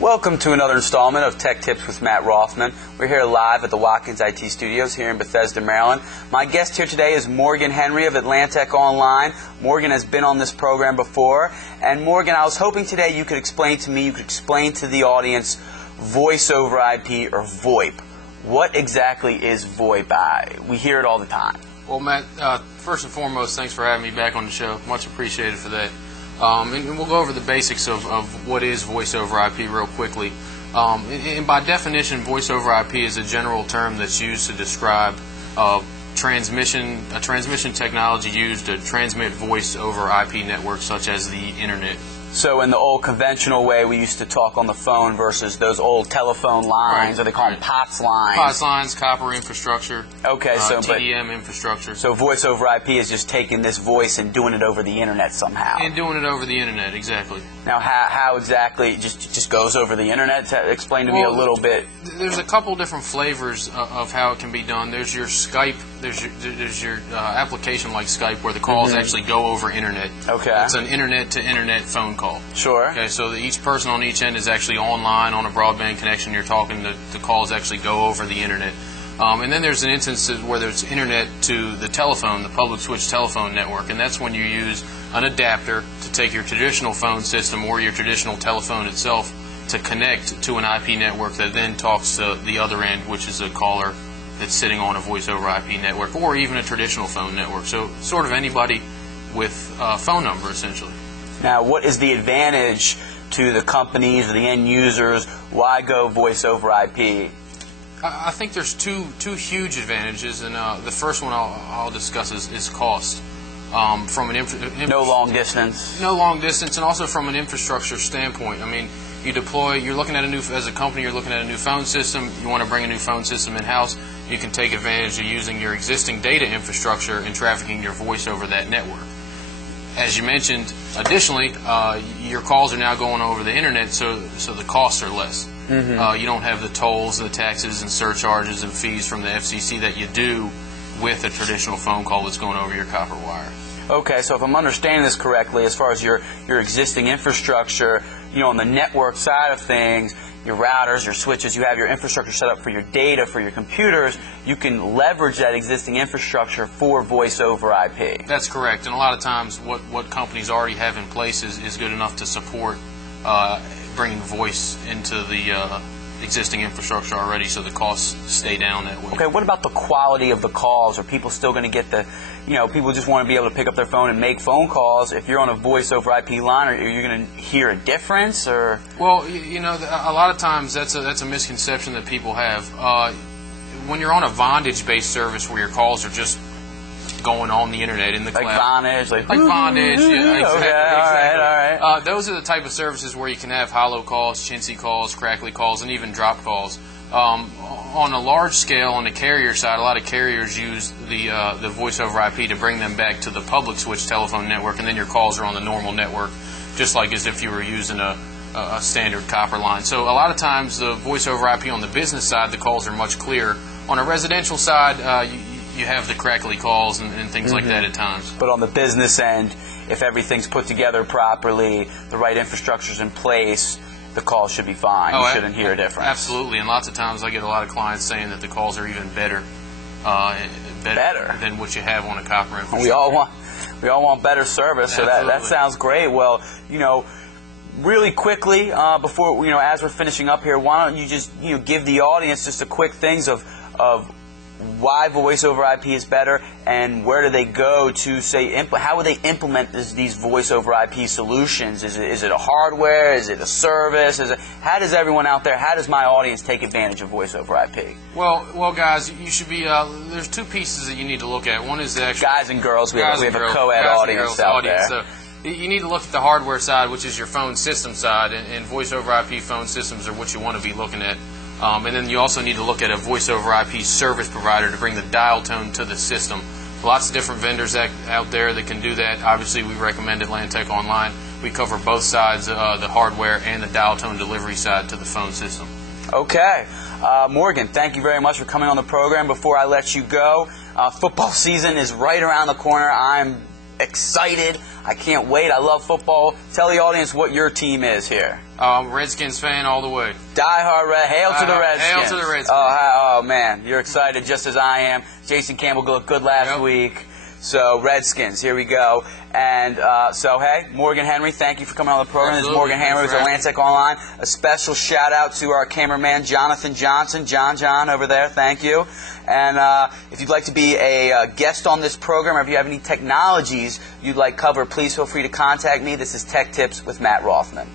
Welcome to another installment of Tech Tips with Matt Rothman. We're here live at the Watkins IT Studios here in Bethesda, Maryland. My guest here today is Morgan Henry of Atlantech Online. Morgan has been on this program before. And Morgan, I was hoping today you could explain to the audience Voice over IP or VoIP. What exactly is VoIP? We hear it all the time. Well, Matt, first and foremost, thanks for having me back on the show. Much appreciated for that. And we'll go over the basics of what is Voice over IP real quickly. And by definition, Voice over IP is a general term that's used to describe a transmission technology used to transmit voice over IP networks such as the Internet. So in the old conventional way, we used to talk on the phone versus those old telephone lines, or they call them POTS lines. POTS lines, copper infrastructure, okay, TDM infrastructure. So Voice over IP is just taking this voice and doing it over the Internet somehow. And doing it over the Internet, exactly. Now, how exactly? Just goes over the Internet? Explain to me a little bit. There's a couple different flavors of how it can be done. There's your Skype. There's your application like Skype where the calls actually go over Internet. Okay. It's an Internet-to-Internet phone call. Sure. Okay, so each person on each end is actually online on a broadband connection. You're talking, the calls actually go over the Internet. And then there's an instance where there's Internet to the telephone, the public switch telephone network, and that's when you use an adapter to take your traditional phone system or your traditional telephone itself to connect to an IP network that then talks to the other end, which is a caller that's sitting on a voice over IP network or even a traditional phone network. So sort of anybody with a phone number, essentially. Now, what is the advantage to the companies or the end users? Why go voice over IP? I think there's two huge advantages, and the first one I'll discuss is cost. From an no long distance. No long distance, and also from an infrastructure standpoint. I mean, you're looking at as a company, you're looking at a new phone system. You want to bring a new phone system in-house. You can take advantage of using your existing data infrastructure and trafficking your voice over that network. As you mentioned, additionally, your calls are now going over the Internet, so the costs are less. You don't have the tolls, the taxes, and surcharges and fees from the FCC that you do with a traditional phone call that's going over your copper wire. Okay, so if I'm understanding this correctly, as far as your existing infrastructure, on the network side of things, your routers, your switches, you have your infrastructure set up for your data, for your computers, you can leverage that existing infrastructure for voice over IP. That's correct, and a lot of times what companies already have in place is good enough to support bringing voice into the existing infrastructure already, so the costs stay down that way. Okay, what about the quality of the calls? Are people still going to get the, people just want to be able to pick up their phone and make phone calls. If you're on a voice over IP line, are you going to hear a difference? Or? Well, a lot of times that's a misconception that people have. When you're on a Vonage-based service where your calls are just going on the Internet in the cloud. Like Vonage, yeah, exactly. Okay, all right. Those are the type of services where you can have hollow calls, chintzy calls, crackly calls, and even drop calls. On a large scale, on the carrier side, a lot of carriers use the voice over IP to bring them back to the public switch telephone network, and then your calls are on the normal network, just like as if you were using a standard copper line. So a lot of times the voice over IP on the business side, the calls are much clearer. On a residential side, you have the crackly calls and things like that at times. But on the business end, if everything's put together properly, the right infrastructure's in place, the calls should be fine. You shouldn't hear a difference. Absolutely, and lots of times I get a lot of clients saying that the calls are even better than what you have on a copper infrastructure. We all want better service, so that sounds great. Well, really quickly, before as we're finishing up here, why don't you just give the audience just a quick things of why voice over IP is better, and where do they go to say how would they implement these voice over IP solutions? Is it a hardware? Is it a service? How does everyone out there? How does my audience take advantage of voice over IP? Well, guys, you should be. There's two pieces that you need to look at. One is the actual guys and girls. We have a co-ed audience out there. So you need to look at the hardware side, which is your phone system side, and voice over IP phone systems are what you want to be looking at. And then you also need to look at a voice over IP service provider to bring the dial tone to the system. Lots of different vendors out there that can do that. Obviously, we recommend Atlantech Online. we cover both sides, the hardware and the dial tone delivery side to the phone system. Okay. Morgan, thank you very much for coming on the program. Before I let you go, football season is right around the corner. I'm excited. I can't wait. I love football. Tell the audience what your team is here. Redskins fan all the way. Die-hard Red. Hail to the Redskins. Hail to the Redskins. Oh, man. You're excited just as I am. Jason Campbell looked good last week. So, Redskins, here we go. And so, hey, Morgan Henry, thank you for coming on the program. This is Morgan Henry with Atlantech Online. A special shout-out to our cameraman, Jonathan Johnson. John over there, thank you. And if you'd like to be a guest on this program, or if you have any technologies you'd like covered, please feel free to contact me. This is Tech Tips with Matt Rothman.